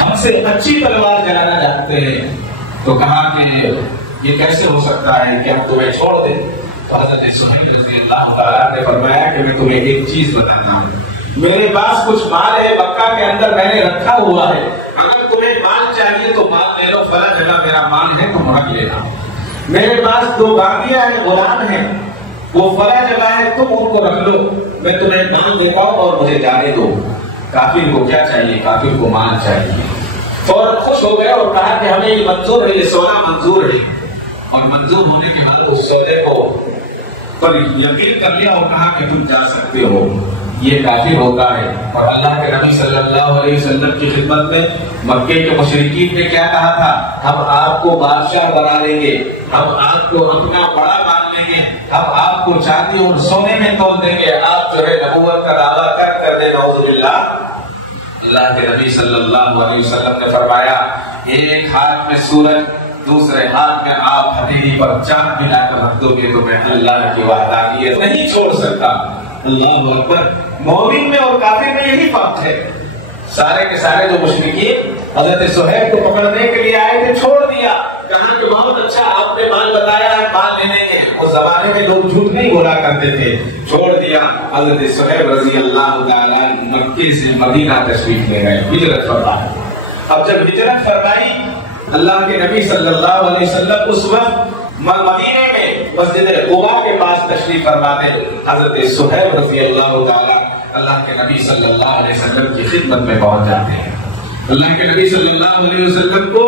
ہم سے اچھی تلوار چلانا جانتے ہیں، تو کہا کہ یہ کیسے ہو سکتا ہے کہ ہم تمہیں چھوڑ دیں؟ تو حضرت صہیب رضی اللہ تعالیٰ نے فرمایا کہ میں تمہیں ایک چیز بتاتا ہوں، میرے پاس کچھ مال ہے مکہ کے اندر میں نے رکھا ہوا ہے، اگر تمہیں مال چاہیے تو مال لے لو، فلاں جگہ میرا مال ہے تم رکھ لینا، میرے پاس 2 باغیاں ہیں، غلام ہیں، وہ فلاں جگہ ہے تم ان کو رکھ لو، میں تمہیں مال دیتا ہوں اور مجھے جانے دو۔ کافر کو کیا چاہیے؟ کافر کو مال چاہیے، فوراً خوش ہو گئے اور کہا کہ ہمیں یہ منظور ہے، یہ سونا منظور ہے، اور منظور ہونے کے بعد اس سودے کو پر یقین کر لیا اور کہا کہ تم جا سکتے ہو۔ یہ کافر ہوتا ہے، اور اللہ کے نبی صلی اللہ علیہ وسلم کی خدمت میں مکے کے مشرکین نے کیا کہا تھا؟ ہم آپ کو بادشاہ بنا لیں گے، ہم آپ کو اپنا بڑا مان لیں گے، ہم آپ کو چاندی اور سونے میں تول دیں گے، آپ جو ہے نبوت کا دعویٰ کر دے، نعوذ باللہ۔ اللہ کے نبی صلی اللہ علیہ وسلم نے فرمایا ایک ہاتھ میں سورج، دوسرے ہاتھ میں آپ ہتھیلی پر چاند ملا کر رکھ دو گے تو میں اللہ کی وحدانیت نہیں چھوڑ سکتا۔ اللہ اکبر۔ مومن میں اور کافر میں یہی فرق ہے، سارے کے سارے جو مشرکین حضرت صہیب کو پکڑنے کے لیے آئے تھے چھوڑ دیا، کہا کہ بہت اچھا آپ نے مال بتایا ہے، مال لے لیں گے، اس زمانے میں لوگ جھوٹ نہیں بولا کرتے تھے، چھوڑ دیا۔ حضرت صہیب رضی اللہ تعالیٰ مکے سے مدینہ تشریف لے گئے، ہجرت فرمائی۔ اب جب ہجرت فرمائی اللہ کے نبی صلی اللہ علیہ وسلم اس وقت مدینے میں مسجد قباء کے پاس تشریف فرماتے، حضرت صہیب رضی اللہ تعالیٰ اللہ کے نبی صلی اللہ علیہ وسلم کی خدمت میں پہنچ جاتے ہیں۔ اللہ کے نبی صلی اللہ علیہ وسلم کو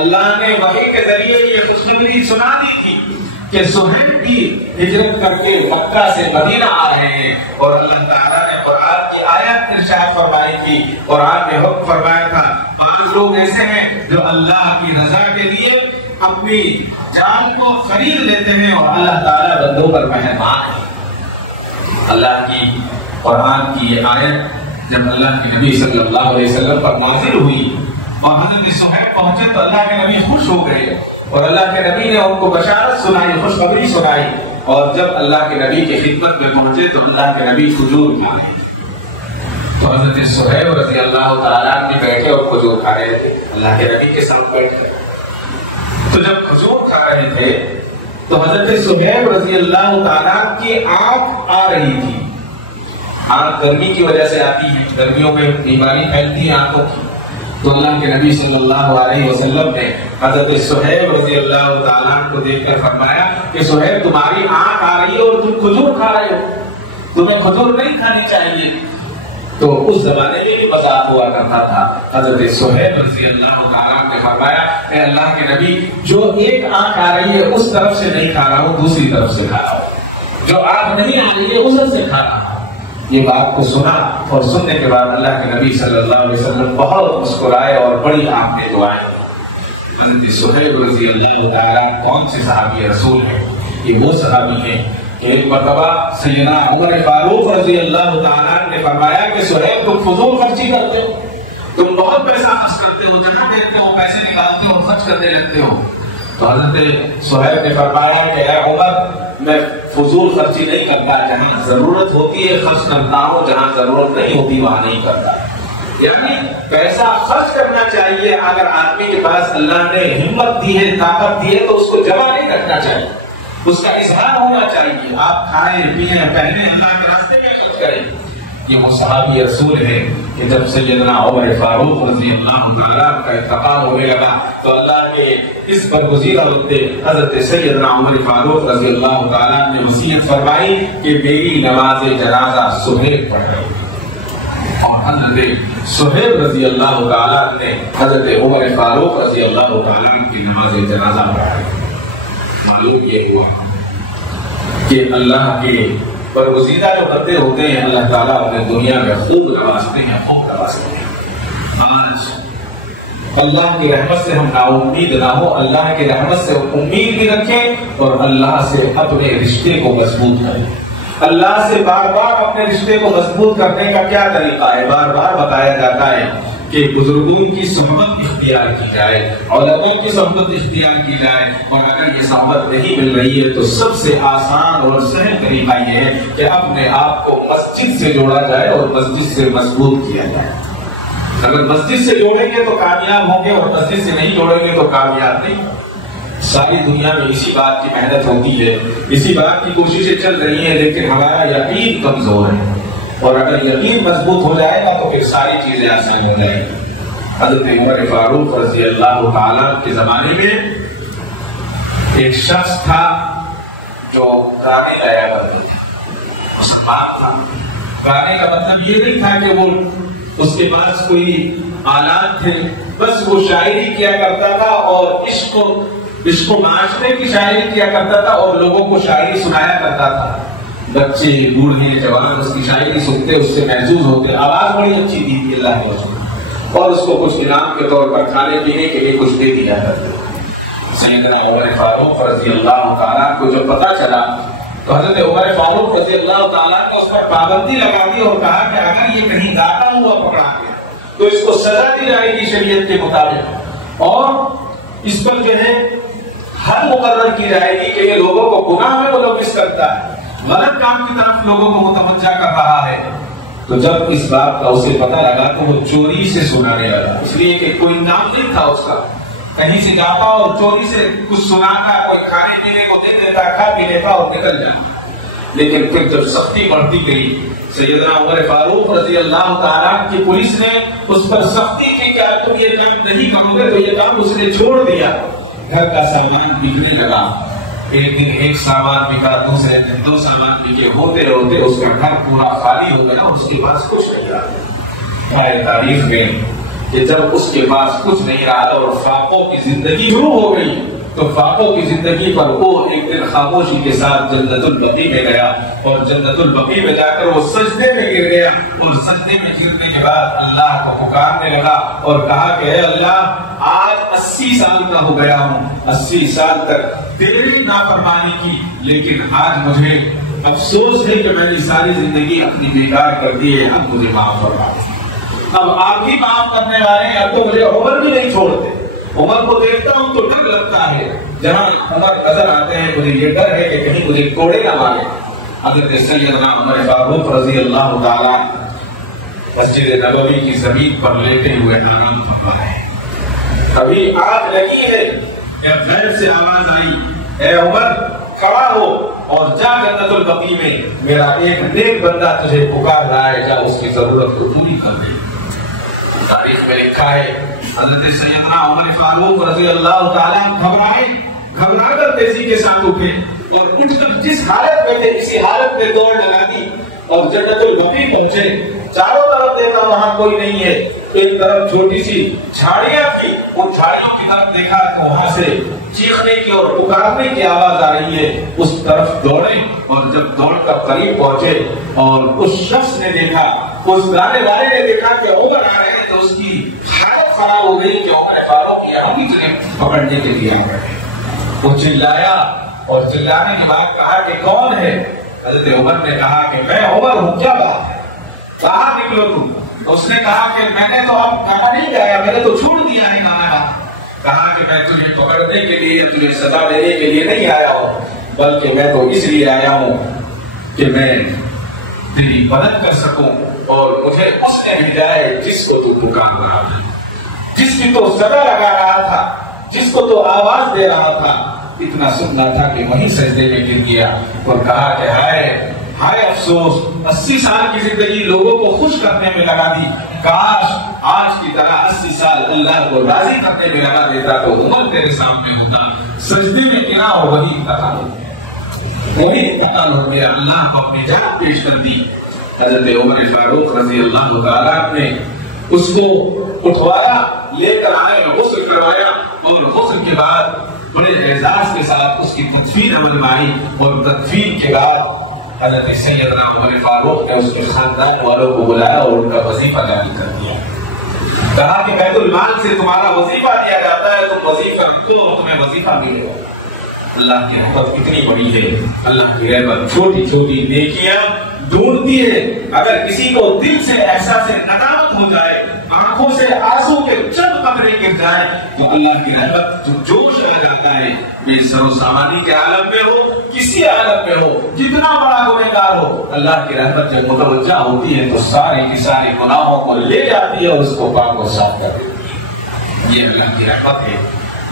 اللہ نے وحی کے ذریعے یہ خوشخبری سنا دی تھی کہ صہیب بھی ہجرت کر کے مکہ سے مدینہ آ رہے ہیں، اور اللہ تعالیٰ نے قرآن کی آیت ارشاد فرمائی تھی، قرآن نے حکم فرمایا تھا 5 لوگ ایسے ہیں جو اللہ کی رضا کے لیے اپنی جان کو خرید لیتے ہیں اور اللہ تعالیٰ بندوں پر مہربان ہے۔ اللہ کی قرآن کی یہ آیت جب اللہ کے نبی صلی اللہ علیہ وسلم پر نازل ہوئی اور حضرت صہیب پہنچے تو اللہ کے نبی خوش ہو گئے، اور اللہ کے نبی نے ان کو بشارت سنائی، خوشخبری سنائی، اور جب اللہ کے نبی کی خدمت میں پہنچے تو اللہ کے نبی کھجور کھائے، تو حضرت صہیب رضی اللہ تعالیٰ نے بیٹھے اور کھجور کھا رہے تھے، اللہ کے نبی کے ساتھ بیٹھے، تو جب کھجور کھا رہے تھے تو حضرت صہیب رضی اللہ تعالیٰ کی آنکھ آ رہی تھی۔ آنکھ گرمی کی وجہ سے آتی ہے، گرمیوں میں بیماری پھیلتی ہے آنکھوں کی، تو اللہ کے نبی صلی اللہ علیہ وسلم نے حضرت صہیب رضی اللہ تعالیٰ کو دیکھ کر فرمایا کہ صہیب تمہاری آنکھ آ رہی ہے اور تم کھجور کھا رہے ہو، تمہیں کھجور نہیں کھانی چاہیے۔ تو اس زمانے میں بھی مذاق ہوا کرتا تھا۔ حضرت صہیب رضی اللہ تعالیٰ نے فرمایا اے اللہ کے نبی، جو ایک آنکھ آ رہی ہے اس طرف سے نہیں کھا رہا ہوں، دوسری طرف سے کھا رہا ہوں، جو آنکھ نہیں آ رہی ہے ادھر سے کھا رہا ہوں۔ یہ بات کو سنا اور سننے کے بعد اللہ کے نبی صلی اللہ علیہ وسلم بہت مسکرائے اور بڑی آنکھیں دعائیں۔ حضرت صہیب رضی اللہ تعالیٰ کون سے صحابی رسول ہیں؟ یہ وہ صحابی ہیں کہ ایک مرتبہ سیدنا عمر فاروق رضی اللہ تعالیٰ نے فرمایا کہ صہیب تم فضول خرچی کرتے ہو، تم بہت پیسہ خرچ کرتے ہو، جب دیکھتے ہو پیسے نکالتے ہو خرچ کرنے لگتے ہو۔ تو حضرت صہیب نے فرمایا کہ اے عمر، میں فضول خرچی نہیں کرتا، جہاں ضرورت ہوتی ہے خرچ کرتا ہوں، جہاں ضرورت نہیں ہوتی وہاں نہیں کرتا۔ یعنی پیسہ خرچ کرنا چاہیے، اگر آدمی کے پاس اللہ نے ہمت دی ہے، طاقت دی ہے تو اس کو جمع نہیں رکھنا چاہیے، اس کا اظہار ہونا چاہیے۔ آپ کھائیں پیئیں، پہلے اللہ کے راستے میں خرچ کریں، یہ وہ صحابی رسول ہے کہ جب سیدنا عمر فاروق رضی اللہ تعالیٰ کا انتقال ہونے لگا تو اللہ کے اس برگزیدہ رتبے حضرت سیدنا عمر فاروق رضی اللہ تعالیٰ نے وصیت فرمائی کہ میری نماز جنازہ سہیب پڑھ رہی اور حضرت سہیب رضی اللہ تعالیٰ نے حضرت عمر فاروق رضی اللہ تعالیٰ کی نماز جنازہ پڑھائی۔ معلوم یہ ہوا کہ اللہ کے برگزیدہ جو بندے ہوتے ہیں اللہ تعالیٰ اپنے دنیا میں خوب نوازتے ہیں، خوب نوازتے ہیں۔ آج اللہ کی رحمت سے ہم نا امید نہ ہو، اللہ کی رحمت سے امید بھی رکھیں اور اللہ سے اپنے رشتے کو مضبوط کریں۔ اللہ سے بار بار اپنے رشتے کو مضبوط کرنے کا کیا طریقہ ہے؟ بار بار بتایا جاتا ہے کہ بزرگوں کی صحبت اختیار کی جائے، علماء کی صحبت اختیار کی جائے، اور اگر یہ صحبت نہیں مل رہی ہے تو سب سے آسان اور سہل طریقہ یہ ہے کہ اپنے آپ کو مسجد سے جوڑا جائے اور مسجد سے مضبوط کیا جائے۔ اگر مسجد سے جوڑیں گے تو کامیاب ہوں گے اور مسجد سے نہیں جوڑیں گے تو کامیاب نہیں۔ ساری دنیا میں اسی بات کی محنت ہوتی ہے، اسی بات کی کوششیں چل رہی ہیں، لیکن ہمارا یقین کمزور ہے، اور اگر یقین مضبوط ہو جائے گا تو پھر ساری چیزیں آسان ہو جائیں گی۔ حضرت عمر فاروق رضی اللہ تعالیٰ کے زمانے میں ایک شخص تھا جو گانے گایا کرتا تھا، مسلمان تھا۔ گانے کا مطلب یہ نہیں تھا کہ وہ اس کے پاس کوئی آلات تھے، بس وہ شاعری کیا کرتا تھا اور عشق و معاشرے کی شاعری کیا کرتا تھا اور لوگوں کو شاعری سنایا کرتا تھا۔ بچے بوڑھے جوان اس کی شاعری سنتے، اس سے محظوظ ہوتے۔ آواز بڑی اچھی تھی اللہ کے رسول، اور اس کو کچھ انعام کے طور پر کھانے پینے کے لیے کچھ دے دیا کرتے۔ سیدنا عمر فاروق رضی اللہ تعالیٰ کو جب پتا چلا تو حضرت عمر فاروق رضی اللہ تعالیٰ نے اس پر پابندی لگا دی اور کہا کہ اگر یہ کہیں گاتا ہوا پکڑا گیا تو اس کو سزا دی جائے گی شریعت کے مطابق، اور اس پر جو ہے حد مقرر کی جائے گی کہ یہ لوگوں کو گناہ میں ملوث کرتا ہے، غلط کام کی طرف لوگوں کو متوجہ کر رہا ہے۔ تو جب اس بات کا اسے پتا لگا تو وہ چوری سے سنانے لگا، اس لیے کہ کوئی نام نہیں تھا اس کا، کہیں سے جاتا اور چوری سے کچھ سناتا، کوئی کھانے پینے کو دے دیتا، کھا پی لیتا اور نکل جاتا۔ لیکن پھر جب سختی بڑھتی گئی، سیدنا عمر فاروق رضی اللہ تعالیٰ کی پولیس نے اس پر سختی کی کہ تم یہ کام نہیں کرو گے، تو یہ کام اس نے چھوڑ دیا۔ گھر کا سامان بکنے لگا، ایک دن ایک سامان بکا، دوسرے دن دو سامان بکے، ہوتے ہوتے اس کا گھر پورا خالی ہو گیا اور اس کے پاس کچھ نہیں رہا۔ تاریخ میں کہ جب اس کے پاس کچھ نہیں رہا اور فاقوں کی زندگی شروع ہو گئی تو فاقوں کی زندگی پر وہ ایک دن خاموشی کے ساتھ جنت البقیع میں گیا، اور جنت البقیع میں جا کر وہ سجدے میں گر گیا، اور سجدے میں گرنے کے بعد اللہ کو پکارنے لگا اور کہا کہ اے اللہ، آج 80 سال کا ہو گیا ہوں، 80 سال تک تیری نافرمانی کی، لیکن آج مجھے افسوس ہے کہ میں نے ساری زندگی اپنی بیکار کر دی ہے، اب مجھے معاف فرما۔ اب آپ ہی معاف کرنے والے ہیں، اب تو مجھے عمر بھی نہیں چھوڑتے۔ عمر کو دیکھتا ہوں تو ڈر لگتا ہے، جہاں عمر نظر آتے ہیں مجھے یہ ڈر ہے کہ کہیں مجھے کوڑے نہ مارے۔ حضرت سیدنا عمر فاروق رضی اللہ تعالیٰ مسجد نبوی کی زمین پر لیٹے ہوئے آرام فرما رہے ہیں۔ کبھی آگ لگی ہے یا غیب سے آواز آئی، اے عمر کھڑا ہو اور جا جنت البقیع میں، میرا ایک نیک بندہ تجھے پکار رہا ہے، جا اس کی ضرورت کو پوری کر دے۔ تاریخ میں لکھا ہے حضرت سیدنا عمر فاروق رضی اللہ تعالیٰ گھبرا کر تیزی کے ساتھ اٹھے اور اٹھ کر جس حالت میں تھے اسی حالت میں دوڑ لگا دی اور جنت البقیع پہنچے۔ چاروں طرف دیکھا وہاں کوئی نہیں ہے، ایک طرف چھوٹی سی جھاڑیاں تھی، ان جھاڑیوں کی طرف دیکھا تو وہاں سے چیخنے کی اور پکارنے کی آواز آ رہی ہے، اس طرف دوڑے اور جب دوڑ کر قریب پہنچے اور اس شخص نے دیکھا، اس گانے والے نے دیکھا کہ عمر آ رہے ہیں تو اس کی حالت خراب ہو گئی کہ عمر فاروق یہاں بھی تجھے پکڑنے کے لیے آ رہے ہیں۔ وہ چلایا اور چلانے کے بعد کہا کہ کون ہے؟ حضرت عمر نے کہا کہ میں عمر ہوں، کیا بات ہے، کہاں نکلو تم؟ اس نے کہا کہ میں نے تو اب گانا نہیں گایا، میں نے تو چھوڑ دیا ہے گانا۔ کہا کہ میں تجھے پکڑنے کے لیے، تجھے سزا دینے کے لیے نہیں آیا ہوں، بلکہ میں تو اس لیے آیا ہوں کہ میں تیری مدد کر سکوں اور مجھے اس نے بھیجا ہے جس کو تو پکار رہا تھا، جس کی تو سزا لگا رہا تھا، جس کو تو آواز دے رہا تھا۔ اتنا سننا تھا کہ وہیں سجدے میں گر گیا اور کہا کہ ہائے ہائے افسوس 80 سال کی زندگی لوگوں کو خوش کرنے میں لگا دی، کاش آج کی طرح 80 سال اللہ کو راضی کرنے میں لگا دیتا تو عمر تیرے سامنے ہوتا، سجدے میں گرا اور وہی انتقال ہو گیا، اللہ کو اپنی جان پیش کر دی۔ حضرت عمر فاروق رضی اللہ تعالیٰ نے اس کو اٹھوایا، لے کر آئے، غسل کروایا، اور غسل کے بعد بڑے اعزاز کے ساتھ اس کی تدفین عمل میں آئی، اور تدفین کے بعد حضرت سیدنا عمر فاروق نے اس کے خاندان والوں کو بلایا اور ان کا وظیفہ جاری کر دیا، کہا کہ بیت المال سے تمہارا وظیفہ دیا جاتا ہے، تم وظیفہ رکھو اور تمہیں وظیفہ ملے گا۔ اللہ کی رحمت کتنی بڑی ہے، اللہ کی رحمت چھوٹی چھوٹی نیکیاں ڈھونڈتی ہے۔ اگر کسی کو دل سے احساس ندامت ہو جائے، آنکھوں سے آنسو کے چند قطرے گر جائے، تو اللہ کی رحمت جوش آ جاتا ہے۔ میں سر و سامانی کے عالم میں ہو، کسی عالم میں ہو، جتنا بڑا گنہگار ہو، اللہ کی رحمت جب متوجہ ہوتی ہے تو سارے کے سارے گناہوں کو لے جاتی ہے اور اس کو پاک و صاف کر دیتی ہے۔ یہ اللہ کی رحمت ہے،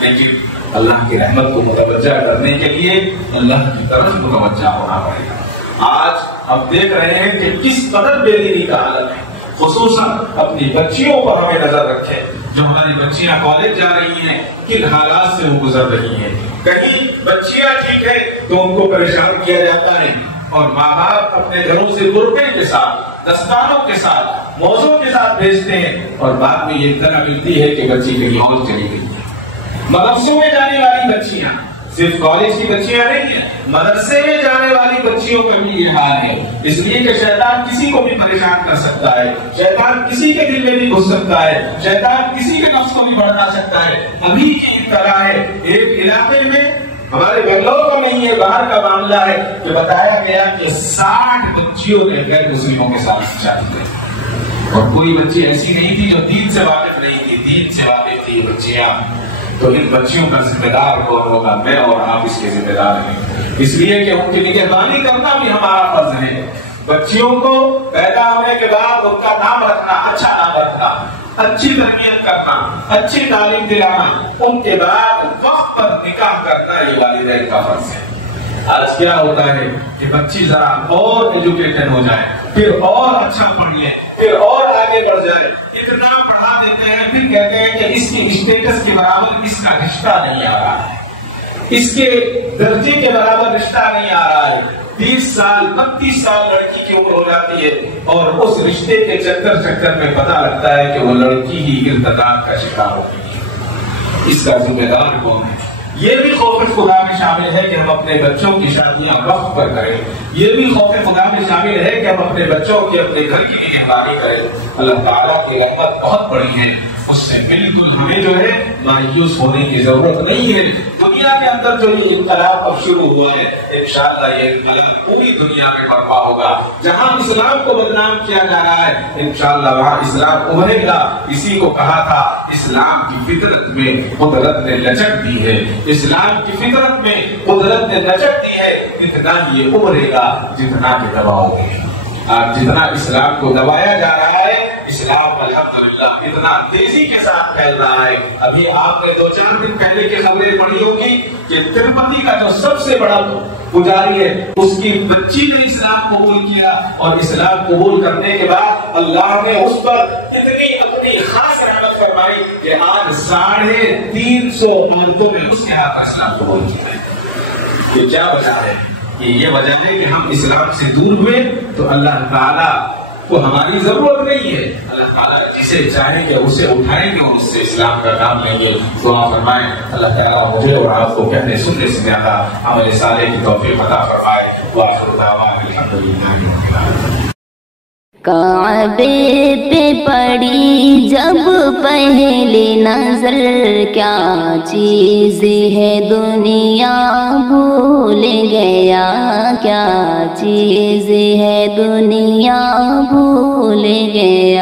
لیکن اللہ کی رحمت کو متوجہ کرنے کے لیے اللہ کی طرف متوجہ ہونا پڑے گا۔ آج ہم دیکھ رہے ہیں کہ کس قدر بے دینی کا عالم ہے، خصوصاً اپنی بچیوں پر ہمیں نظر رکھیں۔ جو ہماری بچیاں کالج جا رہی ہیں، کن حالات سے وہ گزر رہی ہیں، کہیں بچیاں ٹھیک ہے تو ان کو پریشان کیا جاتا ہے، اور ماں باپ اپنے گھروں سے برقعے کے ساتھ، دستانوں کے ساتھ، موزوں کے ساتھ بھیجتے ہیں، اور بعد میں یہ اطلاع ملتی ہے کہ بچی کہیں اور چلی گئی ہے۔ مدرسوں میں جانے والی بچیاں، صرف کالج کی بچیاں نہیں ہیں، مدرسے میں جانے والی بچیوں کا بھی یہ حال ہے، اس لیے کہ شیطان کسی کو بھی پریشان کر سکتا ہے، شیطان کسی کے دل میں بھی گھس سکتا ہے، شیطان کسی کے نفس کو بھی بڑھا سکتا ہے۔ ابھی کی اطلاع ہے، ایک علاقے میں، ہمارے بنگلور کا نہیں ہے، باہر کا معاملہ ہے، کہ بتایا گیا کہ 60 بچیوں نے غیر مسلموں کے ساتھ شادی کی، اور کوئی بچی ایسی نہیں تھی جو دین سے واقف نہیں تھی، دین سے واقف تھی یہ بچیاں۔ تو ان بچیوں کا ذمہ دار کون ہوگا؟ میں اور آپ اس کے ذمہ دار ہیں، اس لیے کہ ان کی نگہبانی کرنا بھی ہمارا فرض ہے۔ بچیوں کو پیدا ہونے کے بعد ان کا نام رکھنا، اچھا نام رکھنا، اچھی تربیت کرنا، اچھی تعلیم دلانا، ان کے بعد وقت پر نکاح کرنا، یہ والدین کا فرض ہے۔ آج کیا ہوتا ہے کہ بچی ذرا اور ایجوکیٹڈ ہو جائے، پھر اور اچھا پڑھ لے، پھر اور آگے بڑھ جائے، اتنا پڑھا دیتے ہیں، پھر کہتے ہیں کہ اس کی اسٹیٹس کے برابر اس کا رشتہ نہیں آ رہا ہے، اس کے درجے کے برابر رشتہ نہیں آ رہا ہے۔ 30 سال 32 سال لڑکی کی عمر ہو جاتی ہے، اور اس رشتے کے چکر میں پتہ لگتا ہے کہ وہ لڑکی ہی ارتداد کا شکار ہو گئی ہے۔ اس کا ذمہ دار کون ہے؟ یہ بھی خوف خدا میں شامل ہے کہ ہم اپنے بچوں کی شادیاں وقت پر کریں، یہ بھی خوف خدا میں شامل ہے کہ ہم اپنے بچوں کی اپنے گھر کی نگہبانی کریں۔ اللہ تعالیٰ کی رحمت بہت بڑی ہے، اس سے بالکل ہمیں جو ہے مایوس ہونے کی ضرورت نہیں ہے۔ دنیا کے اندر جو یہ انقلاب اب شروع ہوا ہے، انشاءاللہ یہ انقلاب پوری دنیا میں برپا ہوگا۔ جہاں اسلام کو بدنام کیا جا رہا ہے، انشاءاللہ وہاں اسلام ابھرے گا۔ اسی کو کہا تھا، اسلام کی فطرت میں قدرت نے لچک دی ہے، اسلام کی فطرت میں قدرت نے لچک دی ہے، اتنا ہی یہ ابھرے گا جتنا کہ دباؤ گے۔ آج جتنا اسلام کو دبایا جا رہا ہے، اسلام الحمدللہ اتنا تیزی کے ساتھ پھیل رہا ہے۔ ابھی آپ نے 2-4 دن پہلے کی خبریں پڑھی ہوگی کہ تروپتی کا جو سب سے بڑا پجاری ہے، اس کی بچی نے اسلام قبول کیا، اور اسلام قبول کرنے کے بعد اللہ نے اس پر اتنی اپنی خاص رحمت فرمائی کہ آج 350 عورتوں نے اس کے ہاتھ اسلام قبول کیا ہے۔ یہ کیا وجہ ہے؟ یہ وجہ ہے کہ ہم اسلام سے دور ہوئے، تو اللہ تعالیٰ کو ہماری ضرورت نہیں ہے، اللہ تعالیٰ جسے چاہیں گے اسے اٹھائیں گے اور اس سے اسلام کا نام لیں گے۔ دعا فرمائیں اللہ تعالیٰ مجھے اور آپ کو کہنے سننے سے زیادہ عمل صالح کی توفیق عطا فرمائے۔ وآخر دعوانا الحمدللہ رب العالمین۔ کعبے پہ پڑی جب پہلی نظر، کیا چیز ہے دنیا بھول گیا، کیا چیز ہے دنیا بھول گیا۔